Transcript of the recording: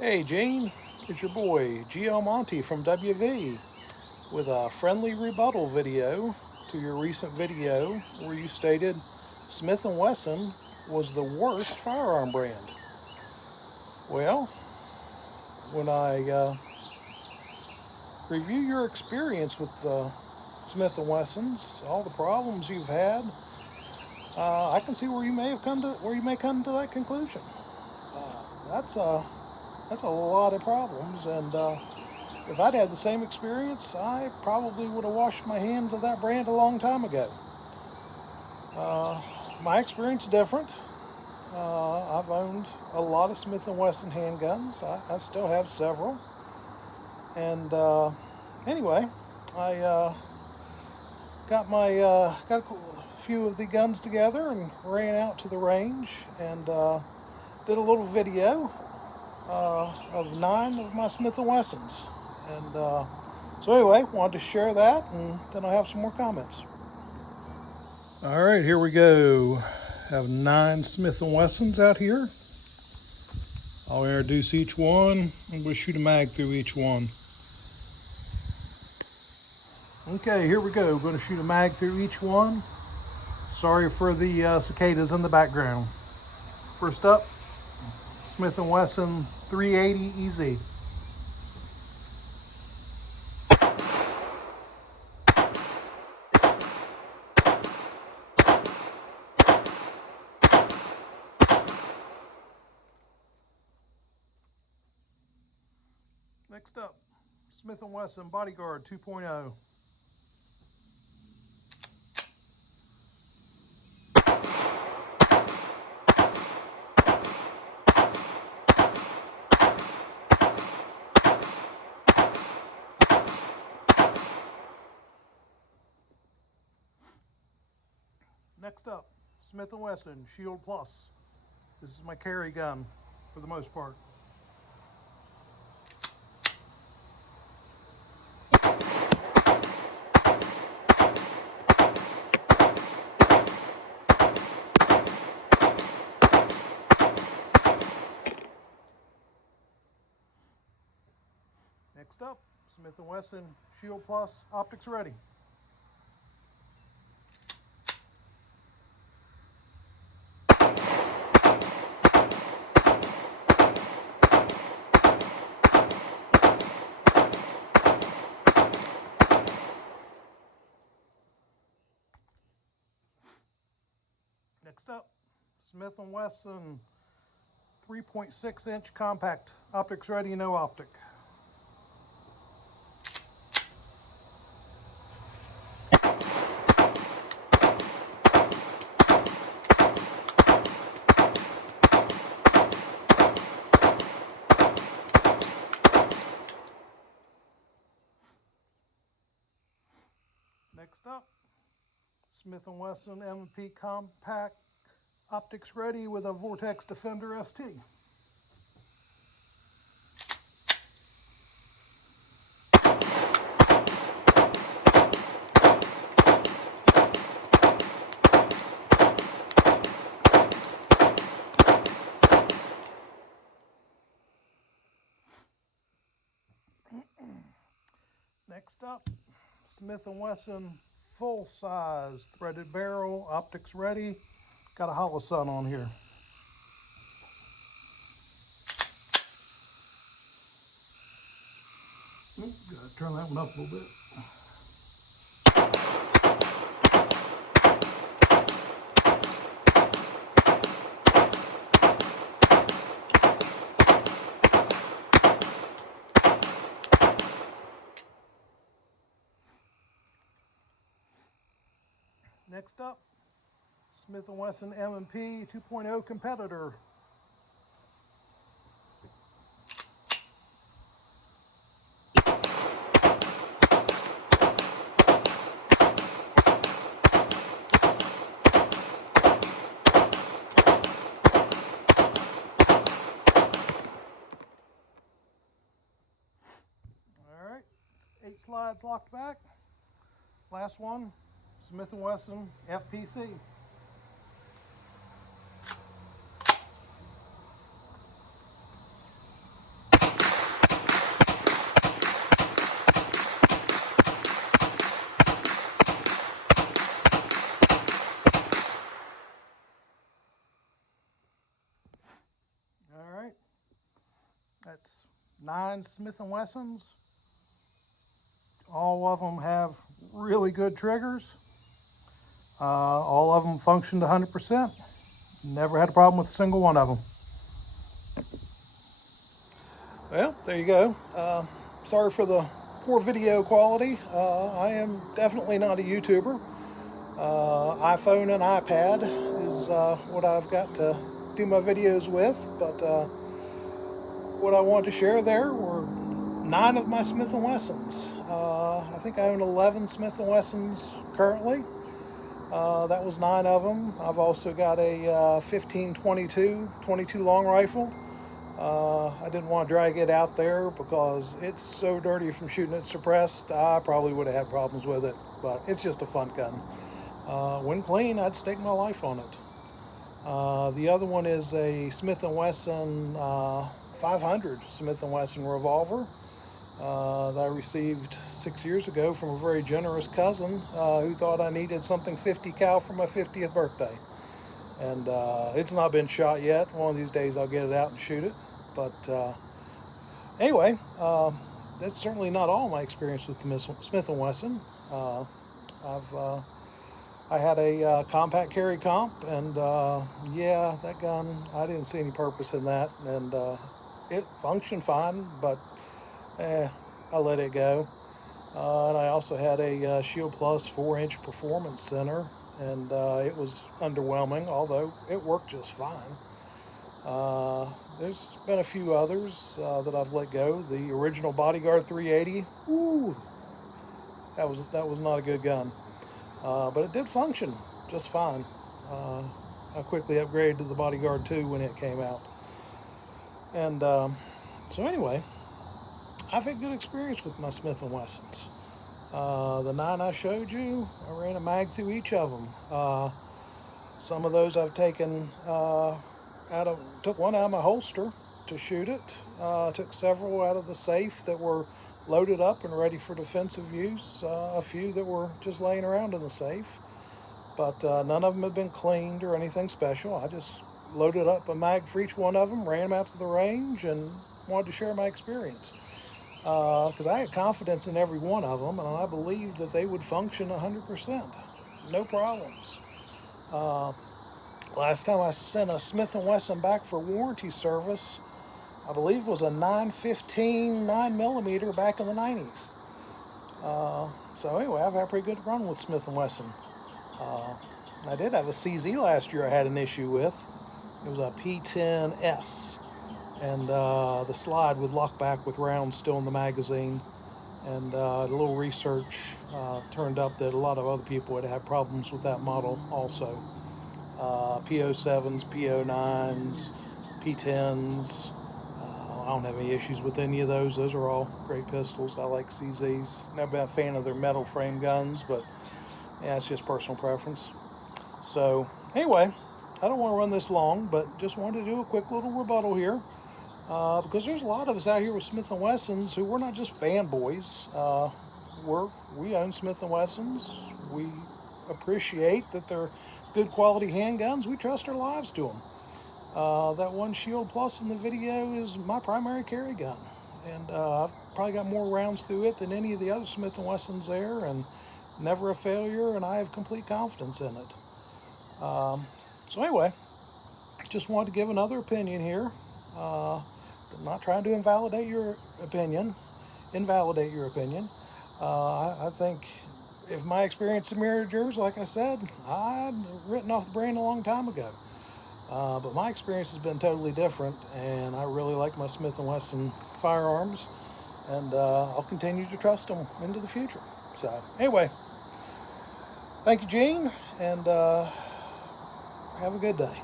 Hey Gene, it's your boy GL Monty from WV with a friendly rebuttal video to your recent video where you stated Smith& Wesson was the worst firearm brand. Well, when I review your experience with Smith& Wessons, all the problems you've had, I can see where you may come to that conclusion. That's a lot of problems, and if I'd had the same experience, I probably would have washed my hands of that brand a long time ago. Uh, my experience is different. I've owned a lot of Smith& Wesson handguns. I still have several. And anyway, I got a few of the guns together and ran out to the range and did a little video of 9 of my Smith& Wessons. And so anyway, wanted to share that, and then I'll have some more comments. All right, here we go. Have 9 Smith& Wessons out here. I'll introduce each one, and we'll shoot a mag through each one. Okay, here we go. Going to shoot a mag through each one. Sorry for the cicadas in the background. First up, Smith & Wesson 380 EZ. Next up, Smith & Wesson Bodyguard 2.0. Next up, Smith & Wesson Shield Plus. This is my carry gun for the most part. Next up, Smith & Wesson Shield Plus Optics Ready. Next up, Smith & Wesson 3.6-inch compact Optics Ready, no optic. Next up, Smith & Wesson M&P Compact Optics Ready with a Vortex Defender ST. Next up, Smith & Wesson full-size threaded barrel Optics Ready. Got a holosun on here. Gotta turn that one up a little bit. Next up, Smith & Wesson M&P 2.0 Competitor. All right, 8 slides locked back. Last one, Smith & Wesson FPC. That's 9 Smith & Wessons. All of them have really good triggers. All of them functioned 100%. Never had a problem with a single one of them. Well, there you go. Sorry for the poor video quality. I am definitely not a YouTuber. iPhone and iPad is what I've got to do my videos with, but what I wanted to share there were 9 of my Smith & Wessons. I think I own 11 Smith & Wessons currently. That was 9 of them. I've also got a 15-22 long rifle. I didn't want to drag it out there because it's so dirty from shooting it suppressed. I probably would have had problems with it, but it's just a fun gun. When clean, I'd stake my life on it. The other one is a Smith & Wesson 500 Smith & Wesson revolver that I received 6 years ago from a very generous cousin who thought I needed something 50 cal for my 50th birthday. And it's not been shot yet. One of these days I'll get it out and shoot it. But anyway, that's certainly not all my experience with Smith & Wesson. I had a compact carry comp, and yeah, that gun, I didn't see any purpose in that, and it functioned fine, but I let it go. And I also had a Shield Plus 4-inch Performance Center, and it was underwhelming, although it worked just fine. There's been a few others that I've let go. The original Bodyguard 380, ooh, that was not a good gun. But it did function just fine. I quickly upgraded to the Bodyguard 2 when it came out. And so anyway, I've had good experience with my Smith & Wessons. The 9 I showed you, I ran a mag through each of them. Some of those I've taken took one out of my holster to shoot it. Took several out of the safe that were loaded up and ready for defensive use. A few that were just laying around in the safe. But none of them have been cleaned or anything special. I just loaded up a mag for each one of them, ran them out to the range, and wanted to share my experience. Because I had confidence in every one of them, and I believed that they would function 100%. No problems. Last time I sent a Smith & Wesson back for warranty service, I believe it was a 915 9mm back in the 90s. So anyway, I've had a pretty good run with Smith & Wesson. I did have a CZ last year I had an issue with. It was a P10S. And the slide would lock back with rounds still in the magazine. And a little research turned up that a lot of other people had had problems with that model also. P07s, P09s, P10s. I don't have any issues with any of those. Those are all great pistols. I like CZs. Never been a fan of their metal frame guns, but yeah, it's just personal preference. So anyway, I don't want to run this long, but just wanted to do a quick little rebuttal here. Because there's a lot of us out here with Smith & Wessons who we're not just fanboys. We own Smith & Wessons. We appreciate that they're good quality handguns. We trust our lives to them. That one Shield Plus in the video is my primary carry gun. And I've probably got more rounds through it than any of the other Smith & Wessons there, and never a failure, and I have complete confidence in it. So anyway, just wanted to give another opinion here. I'm not trying to invalidate your opinion. I think if my experience mirrored yours, like I said, I'd written off the brand a long time ago. But my experience has been totally different, and I really like my Smith & Wesson firearms, and I'll continue to trust them into the future. So anyway, thank you, Gene, and have a good day.